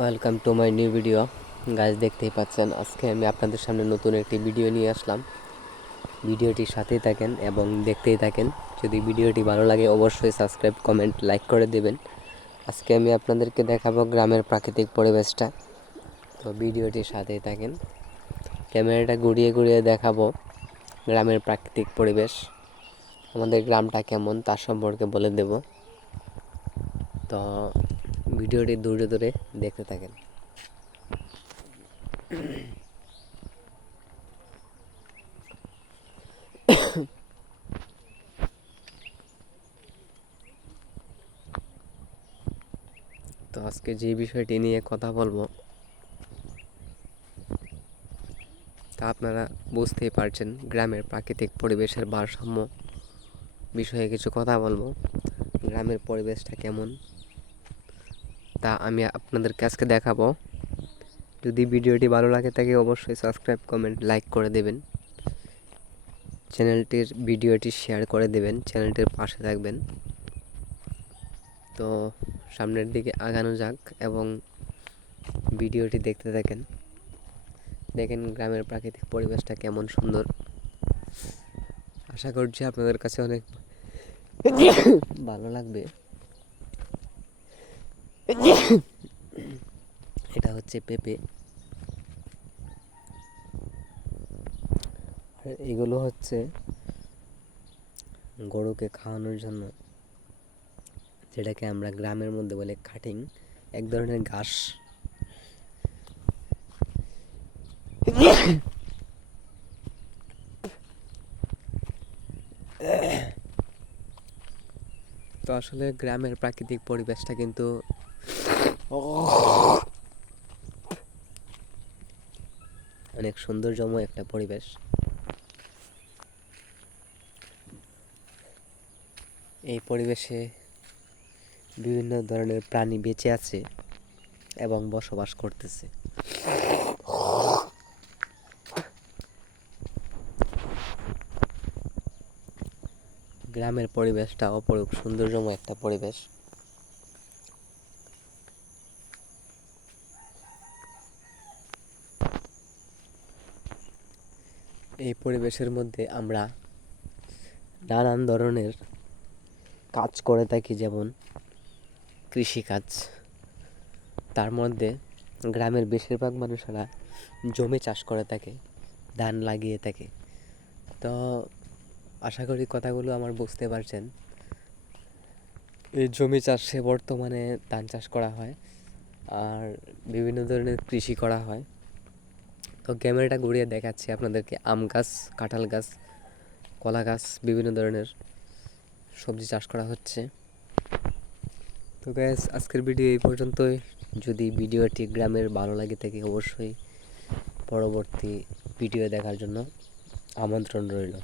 Welcome to my new video. Guys, দেখতেই পাচ্ছেন আজকে আমি আপনাদের সামনে নতুন একটি ভিডিও নিয়ে আসলাম। ভিডিওটির সাথেই থাকেন এবং দেখতেই থাকেন। যদি ভিডিওটি ভালো লাগে অবশ্যই সাবস্ক্রাইব, কমেন্ট, লাইক করে দেবেন। আজকে আমি আপনাদেরকে দেখাবো গ্রামের প্রাকৃতিক পরিবেশটা। তো ভিডিওটির সাথেই থাকেন। ক্যামেরাটা ঘুরিয়ে ঘুরিয়ে দেখাবো গ্রামের প্রাকৃতিক পরিবেশ, আমাদের গ্রামটা কেমন তার সম্পর্কে বলে দেব। তো ভিডিওটি দূরে দূরে দেখতে থাকেন। তো আজকে যে বিষয়টি নিয়ে কথা বলবো তা আপনারা বুঝতেই পারছেন, গ্রামের প্রাকৃতিক পরিবেশের ভারসাম্য বিষয়ে কিছু কথা বলবো। গ্রামের পরিবেশটা কেমন তা আমি আপনাদেরকে আজকে দেখাবো। যদি ভিডিওটি ভালো লাগে থাকে অবশ্যই সাবস্ক্রাইব, কমেন্ট, লাইক করে দেবেন। ভিডিওটি শেয়ার করে দেবেন, চ্যানেলটির পাশে থাকবেন। তো সামনের দিকে আগানো যাক এবং ভিডিওটি দেখতে থাকেন। দেখেন গ্রামের প্রাকৃতিক পরিবেশটা কেমন সুন্দর। আশা করছি আপনাদের কাছে অনেক ভালো লাগবে। এটা হচ্ছে পেঁপে, আর এগুলো হচ্ছে গরুকে খাওয়ানোর জন্য, যেটাকে আমরা গ্রামের মধ্যে বলে কাটিং, এক ধরনের ঘাস। তো আসলে গ্রামের প্রাকৃতিক পরিবেশটা কিন্তু অনেক সৌন্দর্যময় একটা পরিবেশ। এই পরিবেশে বিভিন্ন ধরনের প্রাণী বেঁচে আছে এবং বসবাস করতেছে। গ্রামের পরিবেশটা অপরূপ সৌন্দর্যময় একটা পরিবেশ। এই পরিবেশের মধ্যে আমরা নানান ধরনের কাজ করে থাকি, যেমন কৃষিকাজ। তার মধ্যে গ্রামের বেশিরভাগ মানুষেরা জমি চাষ করে থাকে, ধান লাগিয়ে থাকে। তো আশা করি কথাগুলো আমার বুঝতে পারছেন। এই জমি চাষে বর্তমানে ধান চাষ করা হয় আর বিভিন্ন ধরনের কৃষি করা হয়। তো ক্যামেরাটা ঘুরিয়ে দেখাচ্ছি আপনাদেরকে আম গাছ, কাঁঠাল গাছ, কলা গাছ, বিভিন্ন ধরনের সবজি চাষ করা হচ্ছে। তো গ্যাস, আজকের ভিডিও এই পর্যন্তই। যদি ভিডিওটি গ্রামের ভালো লাগে থাকে অবশ্যই পরবর্তী ভিডিও দেখার জন্য আমন্ত্রণ রইল।